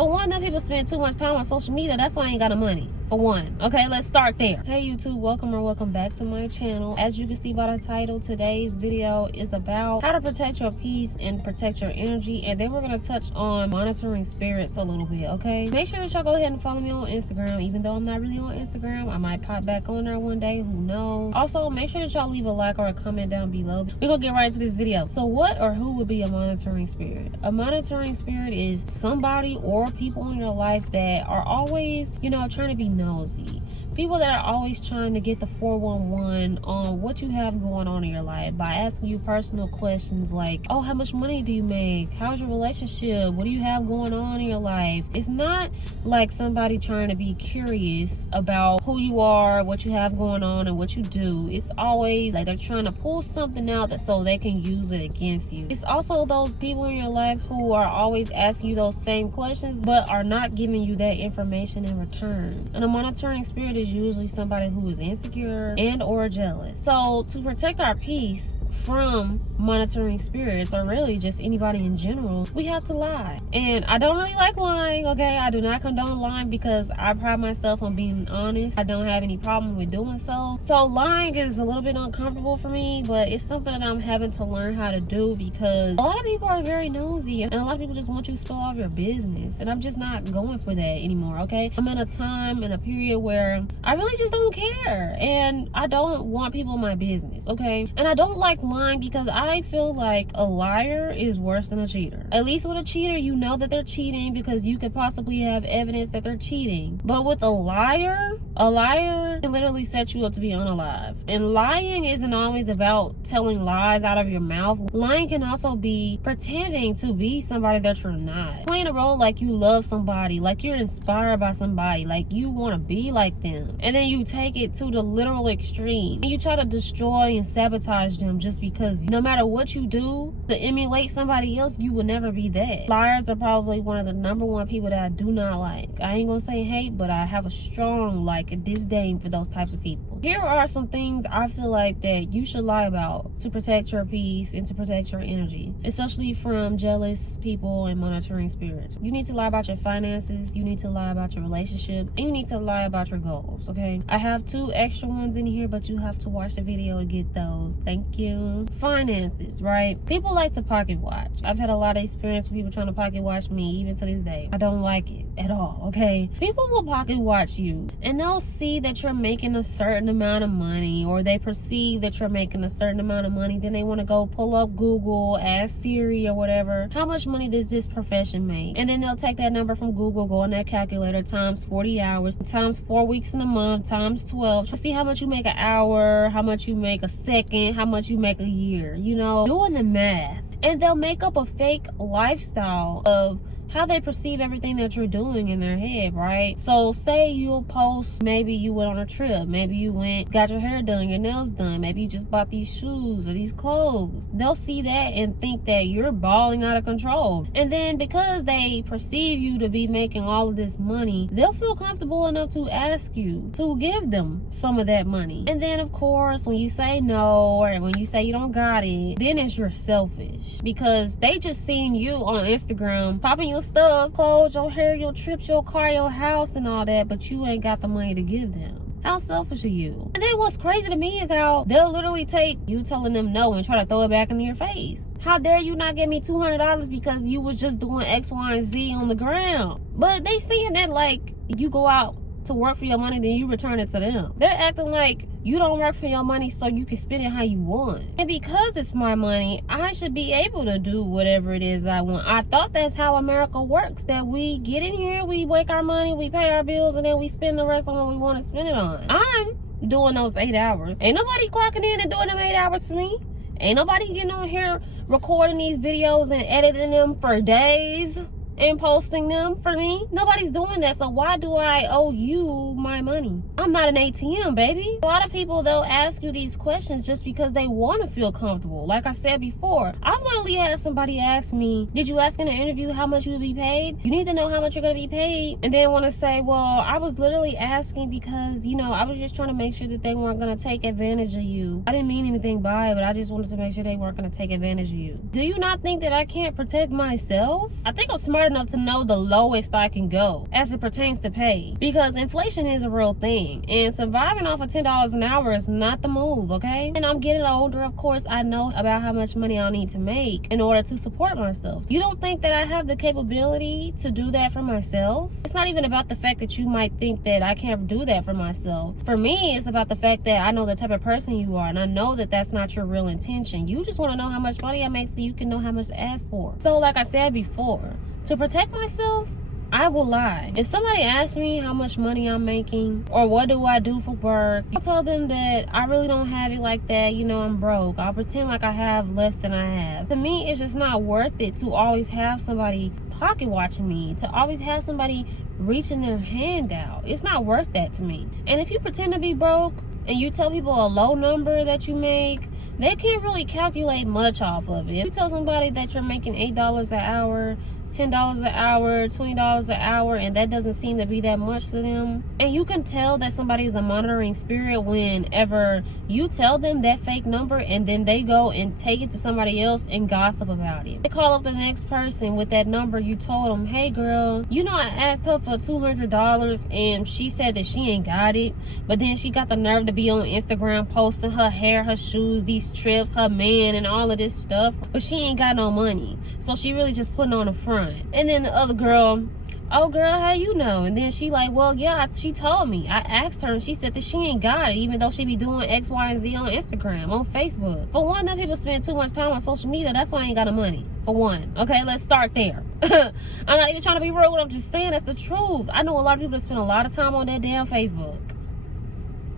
For one, them people spend too much time on social media. That's why I ain't got no money. For one. Okay, let's start there. Hey YouTube, welcome back to my channel. As you can see by the title, today's video is about how to protect your peace and protect your energy. And then we're going to touch on monitoring spirits a little bit, okay? Make sure that y'all go ahead and follow me on Instagram. Even though I'm not really on Instagram, I might pop back on there one day, who knows. Also, make sure that y'all leave a like or a comment down below. We're going to get right into this video. So what or who would be a monitoring spirit? A monitoring spirit is somebody or people in your life that are always, trying to be nosy. People that are always trying to get the 411 on what you have going on in your life by asking you personal questions like, oh, how much money do you make? How's your relationship? What do you have going on in your life? It's not like somebody trying to be curious about who you are, what you have going on, and what you do. It's always like they're trying to pull something out so they can use it against you. It's also those people in your life who are always asking you those same questions but are not giving you that information in return. And a monitoring spirit is usually somebody who is insecure and or jealous. So to protect our peace from monitoring spirits, or really just anybody in general, we have to lie. And I don't really like lying, okay? I do not condone lying because I pride myself on being honest. I don't have any problem with doing so. So lying is a little bit uncomfortable for me, but it's something that I'm having to learn how to do because a lot of people are very nosy and a lot of people just want you to spill off your business, and I'm just not going for that anymore, okay? I'm in a time and a period where I really just don't care, and I don't want people in my business, okay? And I don't like lying because I feel like a liar is worse than a cheater. At least with a cheater, you know that they're cheating because you could possibly have evidence that they're cheating. But with a liar can literally set you up to be unalive. And lying isn't always about telling lies out of your mouth. Lying can also be pretending to be somebody that you're not. Playing a role like you love somebody, like you're inspired by somebody, like you want to be like them. And then you take it to the literal extreme. And you try to destroy and sabotage them just because no matter what you do to emulate somebody else, you will never be that. Liars are probably one of the #1 people that I do not like. I ain't gonna say hate, but I have a strong and disdain for those types of people. Here are some things I feel like that you should lie about to protect your peace and to protect your energy, especially from jealous people and monitoring spirits. You need to lie about your finances, you need to lie about your relationship, and you need to lie about your goals, okay? I have 2 extra ones in here, but you have to watch the video to get those. Thank you. Finances, right? People like to pocket watch. I've had a lot of experience with people trying to pocket watch me, even to this day. I don't like it at all, okay? People will pocket watch you and they'll see that you're making a certain amount of money, or they perceive that you're making a certain amount of money. Then they want to go pull up Google, ask Siri or whatever, how much money does this profession make? And then they'll take that number from Google, go on that calculator, times 40 hours, times 4 weeks in a month, times 12. See how much you make an hour, how much you make a second, how much you make a year, doing the math. And they'll make up a fake lifestyle of how they perceive everything that you're doing in their head, right? So say you'll post, maybe you went on a trip, maybe you got your hair done, your nails done, maybe you just bought these shoes or these clothes. They'll see that and think that you're balling out of control. And then because they perceive you to be making all of this money, they'll feel comfortable enough to ask you to give them some of that money. And then of course, when you say no, or when you say you don't got it, then it's you're selfish because they just seen you on Instagram popping your stuff, clothes, your hair, your trips, your car, your house, and all that, but you ain't got the money to give them. How selfish are you? And then what's crazy to me is how they'll literally take you telling them no and try to throw it back into your face. How dare you not give me $200 because you was just doing X, Y, and Z on the ground? But they seeing that like you go out to work for your money, then you return it to them. They're acting like you don't work for your money so you can spend it how you want. And because it's my money, I should be able to do whatever it is I want. I thought that's how America works, that we get in here, we make our money, we pay our bills, and then we spend the rest on what we want to spend it on. I'm doing those 8 hours. Ain't nobody clocking in and doing them 8 hours for me. Ain't nobody getting on here recording these videos and editing them for days and posting them for me. Nobody's doing that, so why do I owe you my money? I'm not an ATM, baby. A lot of people, they'll ask you these questions just because they want to feel comfortable. Like I said before, I've literally had somebody ask me, did you ask in an interview how much you would be paid? You need to know how much you're going to be paid. And then want to say, well, I was literally asking because, I was just trying to make sure that they weren't going to take advantage of you. I didn't mean anything by it, but I just wanted to make sure they weren't going to take advantage of you. Do you not think that I can't protect myself? I think I'm smarter enough to know the lowest I can go as it pertains to pay, because inflation is a real thing, and surviving off of $10 an hour is not the move, okay? And I'm getting older, of course. I know about how much money I'll need to make in order to support myself. You don't think that I have the capability to do that for myself? It's not even about the fact that you might think that I can't do that for myself. For me, it's about the fact that I know the type of person you are, and I know that that's not your real intention. You just want to know how much money I make so you can know how much to ask for. So like I said before, to protect myself, I will lie. If somebody asks me how much money I'm making or what do I do for work, I'll tell them that I really don't have it like that. You know, I'm broke. I'll pretend like I have less than I have. To me, it's just not worth it to always have somebody pocket watching me, to always have somebody reaching their hand out. It's not worth that to me. And if you pretend to be broke and you tell people a low number that you make, they can't really calculate much off of it. If you tell somebody that you're making $8 an hour, $10 an hour, $20 an hour, and that doesn't seem to be that much to them, and you can tell that somebody is a monitoring spirit whenever you tell them that fake number and then they go and take it to somebody else and gossip about it. They call up the next person with that number you told them, hey girl, you know I asked her for $200 and she said that she ain't got it, but then she got the nerve to be on Instagram posting her hair, her shoes, these trips, her man, and all of this stuff, but she ain't got no money, so she really just putting on a front. And then the other girl, oh girl, how you know? And then she like, well, yeah, she told me. I asked her and she said that she ain't got it, even though she be doing X, Y, and Z on Instagram, on Facebook. For one, them people spend too much time on social media. That's why I ain't got no money. For one. Okay, let's start there. I'm not even trying to be rude. I'm just saying that's the truth. I know a lot of people that spend a lot of time on that damn Facebook.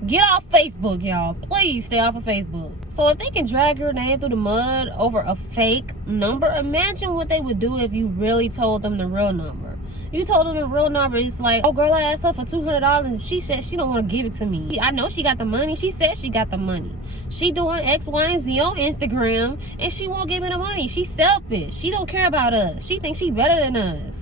Get off Facebook, y'all. Please stay off of Facebook. So if they can drag your name through the mud over a fake number, imagine what they would do if you really told them the real number. You told them the real number. It's like, oh girl, I asked her for $200 and she said she don't want to give it to me. I know she got the money. She said she got the money. She doing X, Y, and Z on Instagram and she won't give me the money. She's selfish. She don't care about us. She thinks she better than us.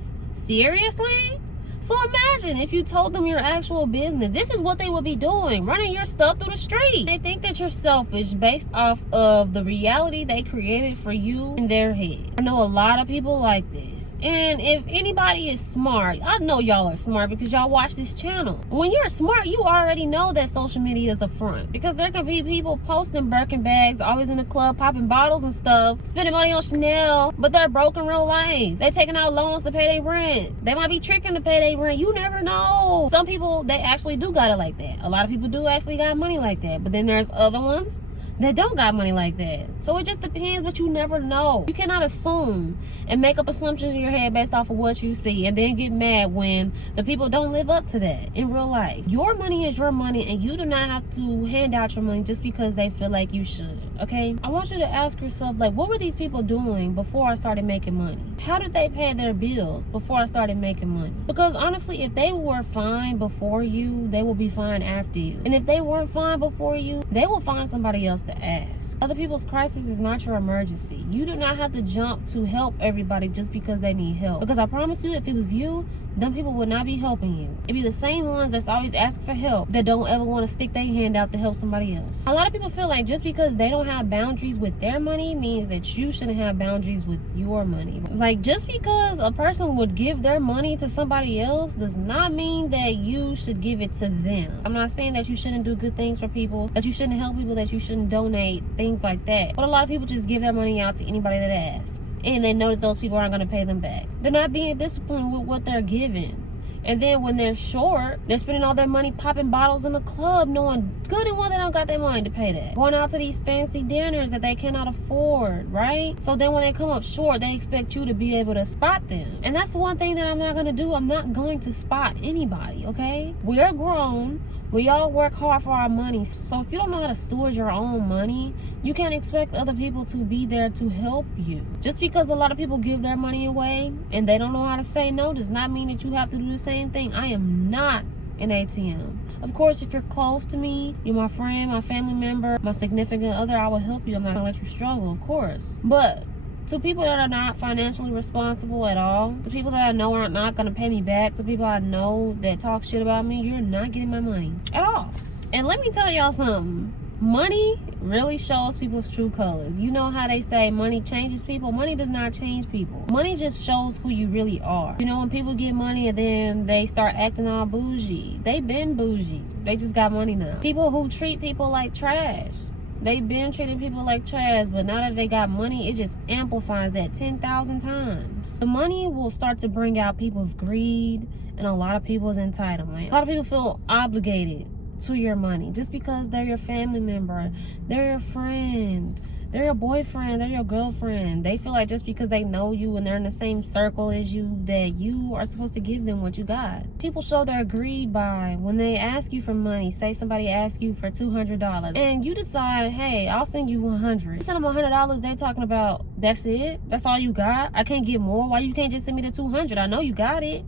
Seriously? So imagine if you told them your actual business. This is what they would be doing, running your stuff through the street. They think that you're selfish based off of the reality they created for you in their head. I know a lot of people like this. And if anybody is smart, I know y'all are smart because y'all watch this channel. When you're smart, you already know that social media is a front, because there can be people posting Birkin bags, always in the club, popping bottles and stuff, spending money on Chanel, but they're broke in real life. They're taking out loans to pay their rent. They might be tricking to pay their rent. You never know. Some people, they actually do got it like that. A lot of people do actually got money like that. But then there's other ones that don't got money like that. So it just depends, but you never know. You cannot assume and make up assumptions in your head based off of what you see and then get mad when the people don't live up to that in real life. Your money is your money, and you do not have to hand out your money just because they feel like you should, okay? I want you to ask yourself, like, what were these people doing before I started making money? How did they pay their bills before I started making money? Because honestly, if they were fine before you, they will be fine after you. And if they weren't fine before you, they will find somebody else to ask. Other people's crisis is not your emergency. You do not have to jump to help everybody just because they need help. Because I promise you, if it was you, them people would not be helping you. It'd be the same ones that's always asking for help that don't ever want to stick their hand out to help somebody else. A lot of people feel like just because they don't have boundaries with their money means that you shouldn't have boundaries with your money. Like, just because a person would give their money to somebody else does not mean that you should give it to them. I'm not saying that you shouldn't do good things for people, that you shouldn't help people, that you shouldn't donate, things like that. But a lot of people just give their money out to anybody that asks, and they know that those people aren't going to pay them back. They're not being disciplined with what they're giving. And then when they're short, they're spending all their money popping bottles in the club, knowing good and well they don't got their money to pay that. Going out to these fancy dinners that they cannot afford, right? So then when they come up short, they expect you to be able to spot them. And that's the one thing that I'm not going to do. I'm not going to spot anybody, okay? We're grown. We all work hard for our money. So if you don't know how to steward your own money, you can't expect other people to be there to help you. Just because a lot of people give their money away and they don't know how to say no does not mean that you have to do the same thing. I am not an ATM. Of course, if you're close to me, you're my friend, my family member, my significant other, I will help you. I'm not gonna let you struggle, of course. But to people that are not financially responsible at all, to people that I know are not gonna pay me back, to people I know that talk shit about me, you're not getting my money at all. And let me tell y'all something. Money really shows people's true colors. You know how they say money changes people? Money does not change people. Money just shows who you really are. You know, when people get money and then they start acting all bougie, they been bougie. They just got money now. People who treat people like trash, they been treating people like trash, but now that they got money, it just amplifies that 10,000 times. The money will start to bring out people's greed and a lot of people's entitlement. A lot of people feel obligated to your money just because they're your family member, they're your friend, they're your boyfriend, they're your girlfriend. They feel like just because they know you and they're in the same circle as you, that you are supposed to give them what you got. People show their greed by when they ask you for money. Say somebody asks you for $200 and you decide, hey, I'll send you $100. You send them $100, they're talking about, that's it? That's all you got? I can't get more? Why you can't just send me the $200? I know you got it.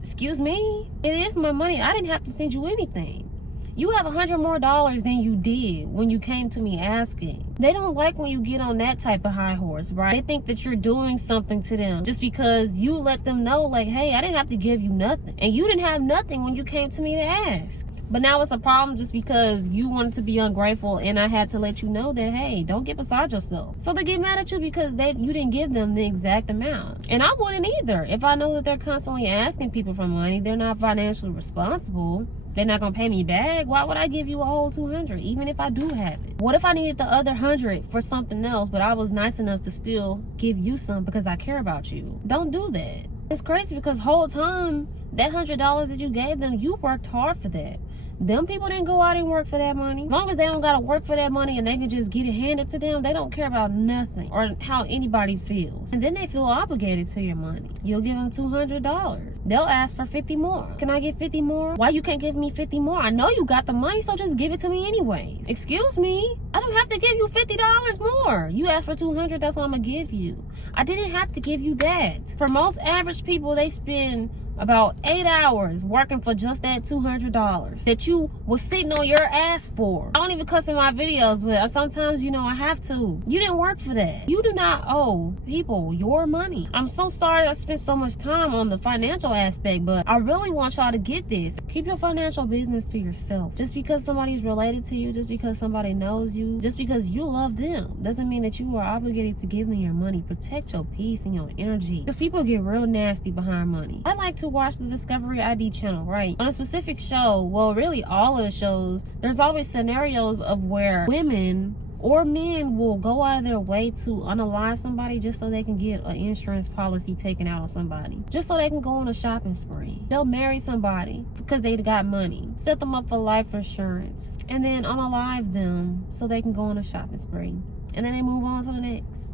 Excuse me? It is my money. I didn't have to send you anything. You have $100 more than you did when you came to me asking. They don't like when you get on that type of high horse, right? They think that you're doing something to them just because you let them know, like, hey, I didn't have to give you nothing. And you didn't have nothing when you came to me to ask. But now it's a problem just because you wanted to be ungrateful and I had to let you know that, hey, don't get beside yourself. So they get mad at you because you didn't give them the exact amount. And I wouldn't either. If I know that they're constantly asking people for money, they're not financially responsible, they're not gonna pay me back, why would I give you a whole $200 even if I do have it? What if I needed the other $100 for something else, but I was nice enough to still give you some because I care about you? Don't do that. It's crazy because whole time that $100 that you gave them, you worked hard for that. Them people didn't go out and work for that money. As long as they don't gotta work for that money and they can just get it handed to them, they don't care about nothing or how anybody feels. And then they feel obligated to your money. You'll give them $200. They'll ask for 50 more. Can I get 50 more? Why you can't give me 50 more? I know you got the money, so just give it to me anyway. Excuse me? I don't have to give you $50 more. You asked for 200, that's what I'm gonna give you. I didn't have to give you that. For most average people, they spend about 8 hours working for just that $200 that you was sitting on your ass for. I don't even cuss in my videos, but sometimes, you know, I have to. You didn't work for that. You do not owe people your money. I'm so sorry I spent so much time on the financial aspect, but I really want y'all to get this. Keep your financial business to yourself. Just because somebody's related to you, just because somebody knows you, just because you love them, doesn't mean that you are obligated to give them your money. Protect your peace and your energy, because people get real nasty behind money. I like to watch the Discovery ID channel, right? On a specific show, well, really all of the shows, there's always scenarios of where women or men will go out of their way to unalive somebody just so they can get an insurance policy taken out on somebody, just so they can go on a shopping spree. They'll marry somebody because they got money, set them up for life insurance, and then unalive them so they can go on a shopping spree, and then they move on to the next.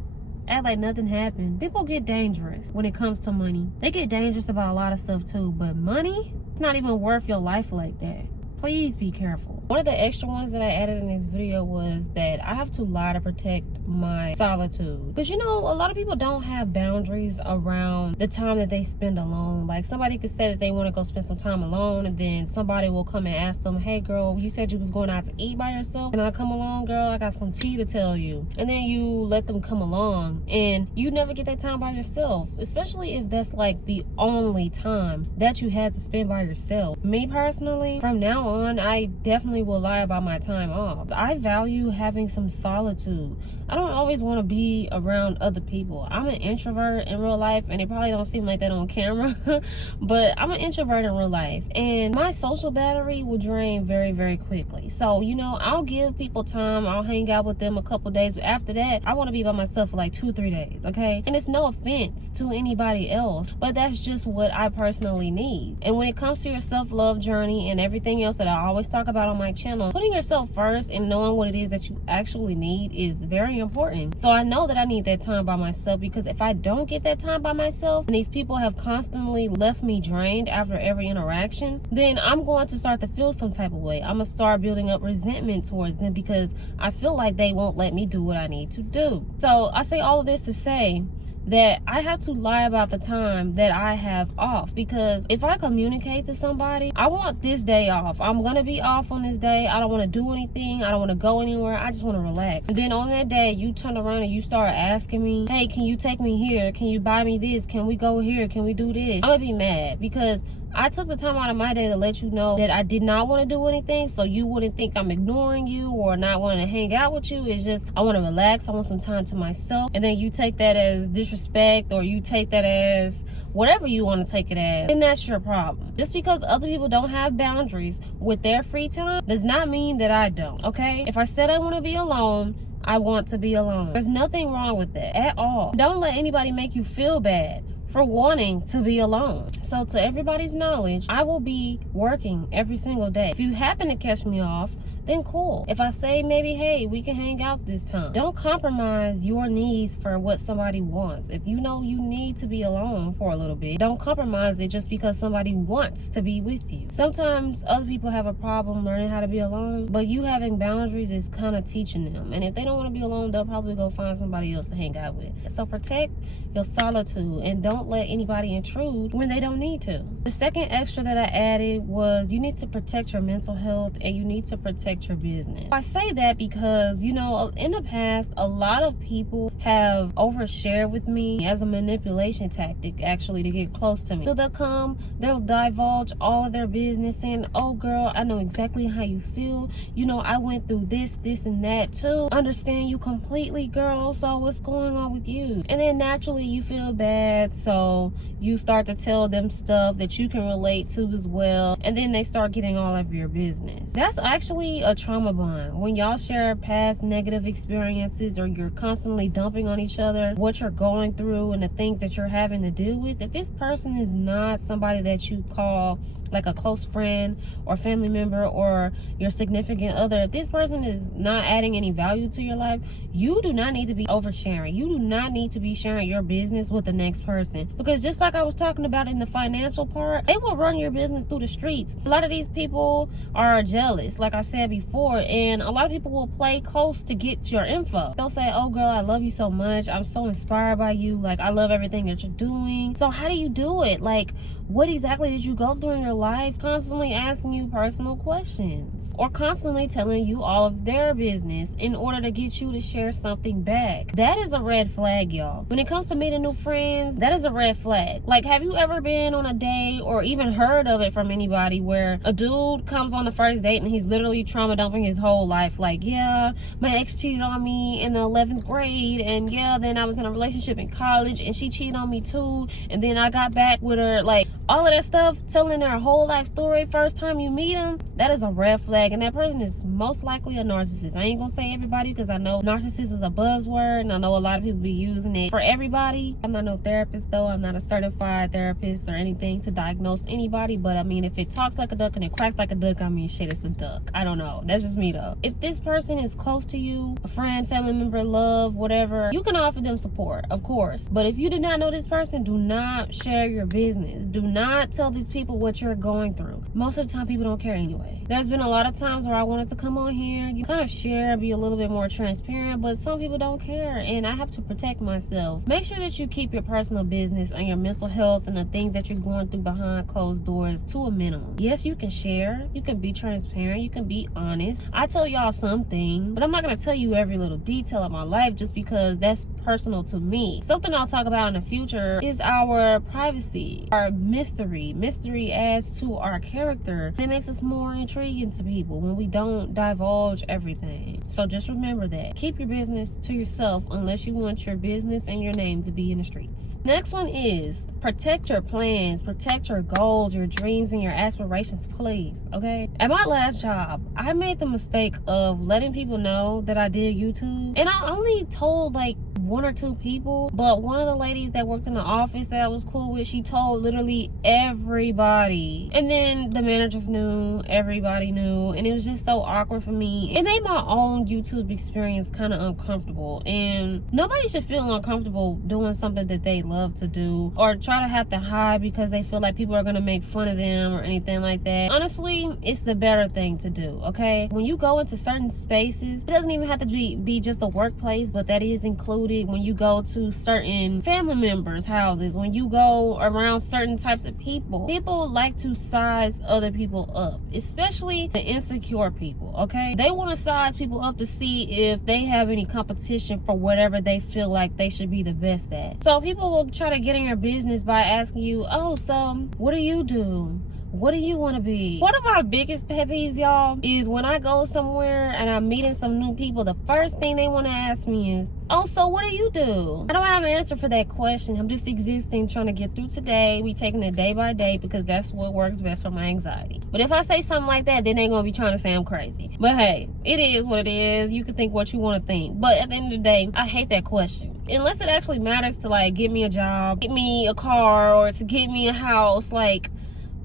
Act like nothing happened. People get dangerous when it comes to money. They get dangerous about a lot of stuff too, but money, it's not even worth your life like that. Please be careful. One of the extra ones that I added in this video was that I have to lie to protect my solitude. Because, you know, a lot of people don't have boundaries around the time that they spend alone. Like, somebody could say that they want to go spend some time alone, and then somebody will come and ask them, hey girl, you said you was going out to eat by yourself. Can I come along, girl? I got some tea to tell you. And then you let them come along and you never get that time by yourself, especially if that's like the only time that you had to spend by yourself. Me personally, from now on, I definitely will lie about my time off. I value having some solitude. I don't always want to be around other people. I'm an introvert in real life, and it probably don't seem like that on camera, but I'm an introvert in real life, and my social battery will drain very, very quickly. So, you know, I'll give people time. I'll hang out with them a couple days, but after that, I want to be by myself for like 2-3 days, okay? And it's no offense to anybody else, but that's just what I personally need. And when it comes to your self-love journey and everything else that I always talk about on my channel, putting yourself first and knowing what it is that you actually need is very important. So I know that I need that time by myself, because if I don't get that time by myself and these people have constantly left me drained after every interaction, then I'm going to start to feel some type of way. I'm gonna start building up resentment towards them because I feel like they won't let me do what I need to do. So I say all of this to say that I have to lie about the time that I have off, because if I communicate to somebody, I want this day off, I'm gonna be off on this day, I don't want to do anything, I don't want to go anywhere, I just want to relax. And then on that day you turn around and you start asking me, hey, can you take me here, can you buy me this, can we go here, can we do this? I'm gonna be mad, because I took the time out of my day to let you know that I did not want to do anything, so you wouldn't think I'm ignoring you or not wanting to hang out with you. It's just I want to relax. I want some time to myself. And then you take that as disrespect, or you take that as whatever you want to take it as, and that's your problem. Just because other people don't have boundaries with their free time does not mean that I don't, okay? If I said I want to be alone, I want to be alone. There's nothing wrong with that at all. Don't let anybody make you feel bad for wanting to be alone. So to everybody's knowledge, I will be working every single day. If you happen to catch me off, then cool. If I say maybe, hey, we can hang out this time, don't compromise your needs for what somebody wants. If you know you need to be alone for a little bit, don't compromise it just because somebody wants to be with you. Sometimes other people have a problem learning how to be alone, but you having boundaries is kind of teaching them. And if they don't want to be alone, they'll probably go find somebody else to hang out with. So protect your solitude and don't let anybody intrude when they don't need to. The second extra that I added was you need to protect your mental health and you need to protect your business. I say that because, you know, in the past, a lot of people have overshared with me as a manipulation tactic, actually, to get close to me. So they'll divulge all of their business saying, oh girl, I know exactly how you feel. You know, I went through this, and that too. Understand you completely, girl. So what's going on with you? And then naturally you feel bad. So you start to tell them stuff that you can relate to as well. And then they start getting all of your business. That's actually a trauma bond. When y'all share past negative experiences, or you're constantly dumping on each other what you're going through and the things that you're having to deal with, if this person is not somebody that you call like a close friend or family member or your significant other, if this person is not adding any value to your life, you do not need to be oversharing. You do not need to be sharing your business with the next person, because just like I was talking about in the financial part, they will run your business through the streets. A lot of these people are jealous, like I said before, and a lot of people will play close to get to your info. They'll say, oh girl, I love you so much, I'm so inspired by you, like I love everything that you're doing. So how do you do it? Like, what exactly did you go through in your life? Constantly asking you personal questions, or constantly telling you all of their business in order to get you to share something back. That is a red flag, y'all. When it comes to meeting new friends, that is a red flag. Like, have you ever been on a date or even heard of it from anybody where a dude comes on the first date and he's literally trauma dumping his whole life? Like, yeah, my ex cheated on me in the 11th grade, and yeah, then I was in a relationship in college and she cheated on me too, and then I got back with her. Like, all of that stuff, telling their whole life story first time you meet them, that is a red flag. And that person is most likely a narcissist. I ain't gonna say everybody, because I know narcissist is a buzzword and I know a lot of people be using it for everybody. I'm not no therapist though. I'm not a certified therapist or anything to diagnose anybody, but I mean, if it talks like a duck and it quacks like a duck, I mean, shit, it's a duck. I don't know. That's just me though. If this person is close to you, a friend, family member, love, whatever, you can offer them support, of course. But if you do not know this person, do not share your business. Do not tell these people what you're going through. Most of the time, people don't care anyway. There's been a lot of times where I wanted to come on here, you kind of share, be a little bit more transparent, but some people don't care, and I have to protect myself. Make sure that you keep your personal business and your mental health and the things that you're going through behind closed doors to a minimum. Yes, you can share, you can be transparent, you can be honest. I tell y'all something, but I'm not going to tell you every little detail of my life just because that's personal to me. Something I'll talk about in the future is our privacy, our mystery. Mystery adds to our character. It makes us more intriguing to people when we don't divulge everything. So just remember that. Keep your business to yourself unless you want your business and your name to be in the streets. Next one is protect your plans, protect your goals, your dreams, and your aspirations, please, okay? At my last job, I made the mistake of letting people know that I did YouTube, and I only told like 1 or 2 people, but one of the ladies that worked in the office that I was cool with, she told literally everybody, and then the managers knew, everybody knew, and it was just so awkward for me. It made my own YouTube experience kind of uncomfortable, and nobody should feel uncomfortable doing something that they love to do or try to have to hide because they feel like people are going to make fun of them or anything like that. Honestly, it's the better thing to do, okay? When you go into certain spaces, it doesn't even have to be just a workplace, but that is included. especially when you go to certain family members' houses, when you go around certain types of people. People like to size other people up, especially the insecure people, okay? They want to size people up to see if they have any competition for whatever they feel like they should be the best at. So people will try to get in your business by asking you, oh, so what do you do? What do you want to be? One of my biggest pet peeves, y'all, is when I go somewhere and I'm meeting some new people, the first thing they want to ask me is, oh, so what do you do? I don't have an answer for that question. I'm just existing, trying to get through today. We taking it day by day because that's what works best for my anxiety. But if I say something like that, then they're going to be trying to say I'm crazy. But hey, it is what it is. You can think what you want to think. But at the end of the day, I hate that question. Unless it actually matters to, like, get me a job, get me a car, or to get me a house, like,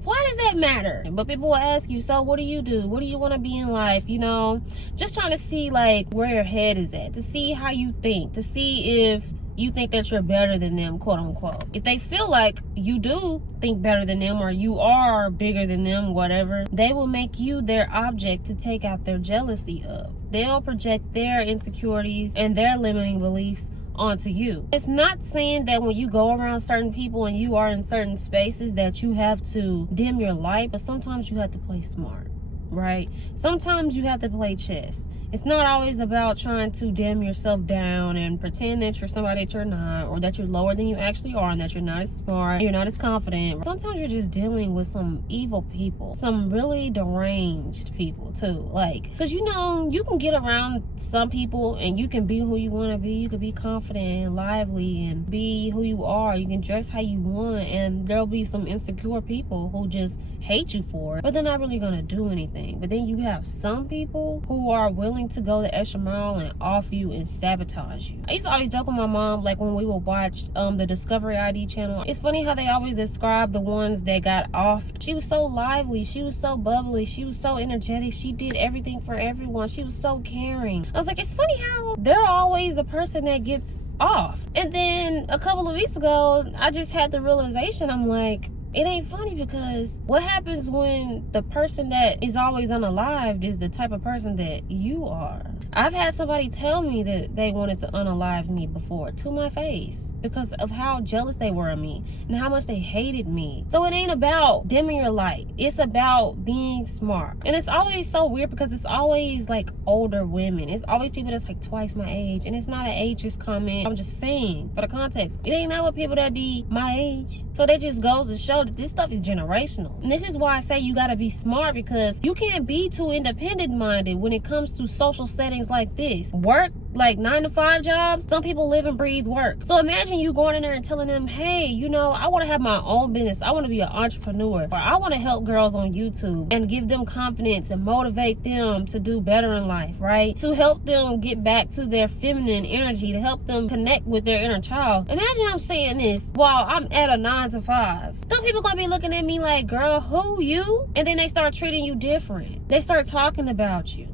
why does that matter? But people will ask you, so what do you do? What do you want to be in life? You know, just trying to see, like, where your head is at, to see how you think, to see if you think that you're better than them, quote unquote. If they feel like you do think better than them, or you are bigger than them, whatever, they will make you their object to take out their jealousy of. They'll project their insecurities and their limiting beliefs onto you. It's not saying that when you go around certain people and you are in certain spaces that you have to dim your light, but sometimes you have to play smart, right? Sometimes you have to play chess. It's not always about trying to dim yourself down and pretend that you're somebody that you're not, or that you're lower than you actually are, and that you're not as smart, you're not as confident. Sometimes you're just dealing with some evil people, some really deranged people too. Like, because you know, you can get around some people and you can be who you want to be. You can be confident and lively and be who you are. You can dress how you want, and there'll be some insecure people who just hate you for it, but they're not really gonna do anything. But then you have some people who are willing to go the extra mile and off you and sabotage you. I used to always joke with my mom, like when we would watch the Discovery ID channel, it's funny how they always describe the ones that got off. She was so lively, she was so bubbly, she was so energetic, she did everything for everyone, she was so caring. I was like, it's funny how they're always the person that gets off. And then a couple of weeks ago, I just had the realization, I'm like, it ain't funny, because what happens when the person that is always unalived is the type of person that you are? I've had somebody tell me that they wanted to unalive me before, to my face, because of how jealous they were of me and how much they hated me. So it ain't about dimming your light. It's about being smart. And it's always so weird because it's always like older women. It's always people that's like twice my age. And it's not an ageist comment. I'm just saying, for the context, it ain't never people that be my age. So that just goes to show that this stuff is generational. And this is why I say you gotta be smart, because you can't be too independent minded when it comes to social settings like this. Work, like 9-to-5 jobs, some people live and breathe work. So imagine you going in there and telling them, hey, you know, I want to have my own business, I want to be an entrepreneur, or I want to help girls on YouTube and give them confidence and motivate them to do better in life, right? To help them get back to their feminine energy, to help them connect with their inner child. Imagine I'm saying this while I'm at a 9-to-5. Some people gonna be looking at me like, girl, who, you? And then they start treating you different. They start talking about you.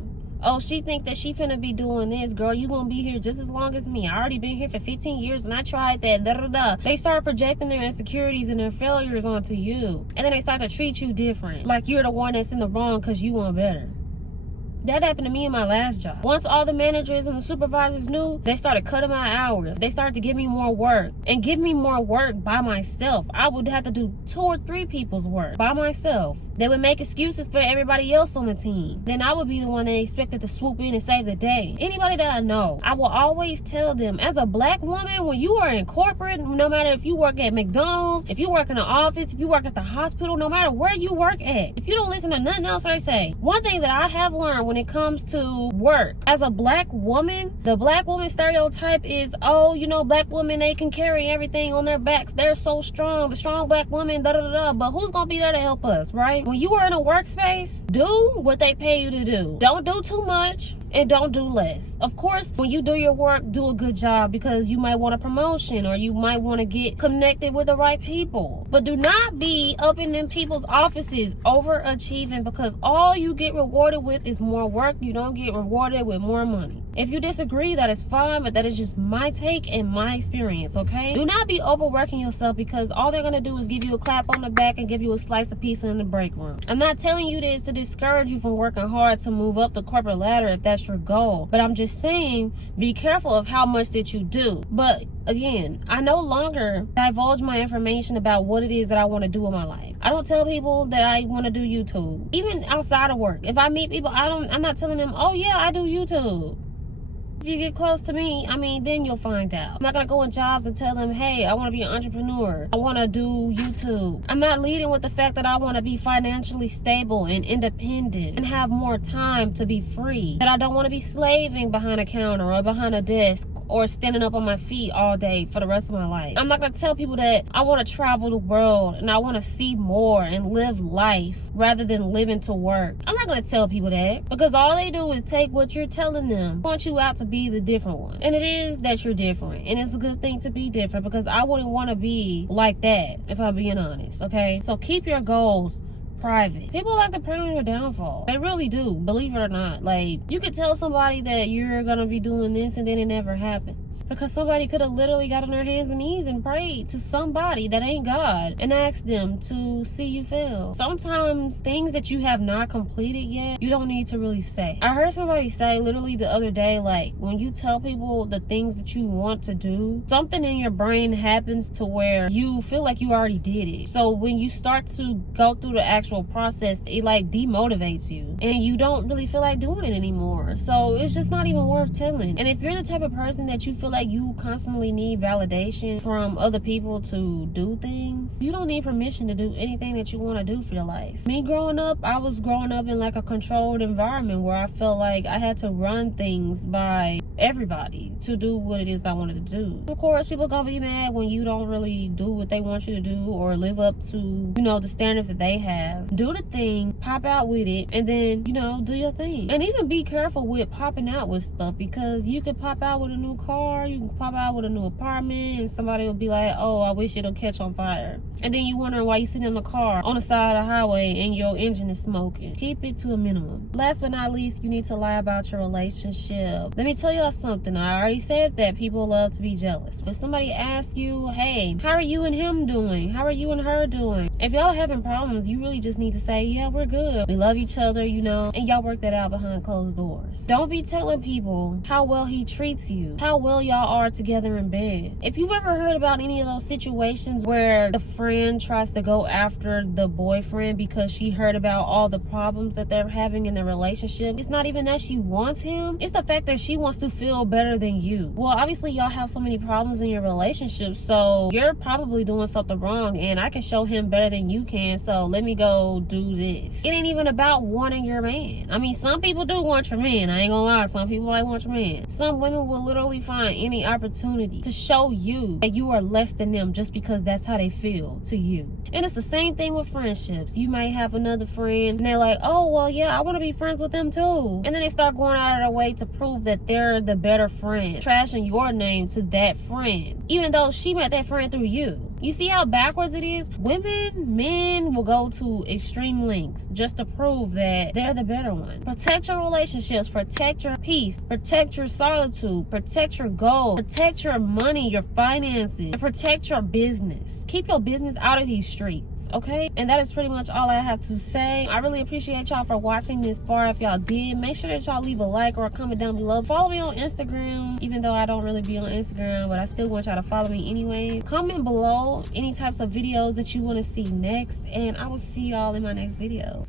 Oh, she think that she finna be doing this. Girl, you gonna be here just as long as me. I already been here for 15 years and I tried that. Da, da, da. They start projecting their insecurities and their failures onto you. And then they start to treat you different. Like you're the one that's in the wrong because you want better. That happened to me in my last job. Once all the managers and the supervisors knew, they started cutting my hours. They started to give me more work and give me more work by myself. I would have to do 2 or 3 people's work by myself. They would make excuses for everybody else on the team. Then I would be the one they expected to swoop in and save the day. Anybody that I know, I will always tell them, as a black woman, when you are in corporate, no matter if you work at McDonald's, if you work in an office, if you work at the hospital, no matter where you work at, if you don't listen to nothing else I say, one thing that I have learned when it comes to work, as a black woman, the black woman stereotype is, oh, you know, black women, they can carry everything on their backs. They're so strong, the strong black woman, da da da da. But who's gonna be there to help us, right? When you are in a workspace, do what they pay you to do. Don't do too much and don't do less. Of course, when you do your work, do a good job, because you might want a promotion or you might want to get connected with the right people. But do not be up in them people's offices overachieving, because all you get rewarded with is more work. You don't get rewarded with more money. If you disagree, that is fine, but that is just my take and my experience, okay? Do not be overworking yourself, because all they're gonna do is give you a clap on the back and give you a slice of pizza in the break room. I'm not telling you this to discourage you from working hard to move up the corporate ladder if that's your goal, but I'm just saying, be careful of how much that you do. But again, I no longer divulge my information about what it is that I want to do in my life. I don't tell people that I want to do YouTube. Even outside of work, if I meet people, I'm not telling them, oh yeah, I do YouTube. If you get close to me, then you'll find out. I'm not gonna go in jobs and tell them, hey, I want to be an entrepreneur, I want to do YouTube. I'm not leading with the fact that I want to be financially stable and independent and have more time to be free, that I don't want to be slaving behind a counter or behind a desk or standing up on my feet all day for the rest of my life. I'm not gonna tell people that I want to travel the world and I want to see more and live life rather than living to work. I'm not gonna tell people that, because all they do is take what you're telling them. I want you out to be the different one, and it is that you're different, and it's a good thing to be different, because I wouldn't want to be like that if I'm being honest. Okay, so keep your goals private. People like to prey on your downfall. They really do, believe it or not. Like, you could tell somebody that you're gonna be doing this and then it never happens, because somebody could have literally got on their hands and knees and prayed to somebody that ain't God and asked them to see you fail. Sometimes things that you have not completed yet, you don't need to really say. I heard somebody say literally the other day, like, when you tell people the things that you want to do, something in your brain happens to where you feel like you already did it. So when you start to go through the actual process, it like demotivates you and you don't really feel like doing it anymore. So it's just not even worth telling. And if you're the type of person that you feel like you constantly need validation from other people to do things, you don't need permission to do anything that you want to do for your life. Me growing up, I was growing up in like a controlled environment where I felt like I had to run things by everybody to do what it is I wanted to do. Of course, people gonna be mad when you don't really do what they want you to do or live up to, the standards that they have. Do the thing, pop out with it, and then, do your thing. And even be careful with popping out with stuff, because you could pop out with a new car, you can pop out with a new apartment, and somebody will be like, oh, I wish it'll catch on fire. And then you wondering why you sitting in the car on the side of the highway and your engine is smoking. Keep it to a minimum. Last but not least, you need to lie about your relationship. Let me tell y'all something. I already said that people love to be jealous. If somebody asks you, hey, how are you and him doing? How are you and her doing? If y'all are having problems, you really just need to say, yeah, we're good. We love each other, and y'all work that out behind closed doors. Don't be telling people how well he treats you, how well y'all are together in bed. If you've ever heard about any of those situations where the friend tries to go after the boyfriend because she heard about all the problems that they're having in their relationship, it's not even that she wants him, it's the fact that she wants to feel better than you. Well, obviously y'all have so many problems in your relationship, so you're probably doing something wrong, and I can show him better than you can, so let me go do this. It ain't even about wanting your man. Some people do want your man, I ain't gonna lie. Some people might want your man. Some women will literally find any opportunity to show you that you are less than them just because that's how they feel to you. And it's the same thing with friendships. You might have another friend and they're like, oh, well, yeah, I want to be friends with them too. And then they start going out of their way to prove that they're the better friend, trashing your name to that friend, even though she met that friend through you. You see how backwards it is? Men will go to extreme lengths just to prove that they're the better one. Protect your relationships, protect your peace, protect your solitude, protect your goals, protect your money, your finances, and protect your business. Keep your business out of these streets, okay? And that is pretty much all I have to say. I really appreciate y'all for watching this far. If y'all did, make sure that y'all leave a like or a comment down below. Follow me on Instagram, even though I don't really be on Instagram, but I still want y'all to follow me anyway. Comment below any types of videos that you want to see next, and I will see y'all in my next video.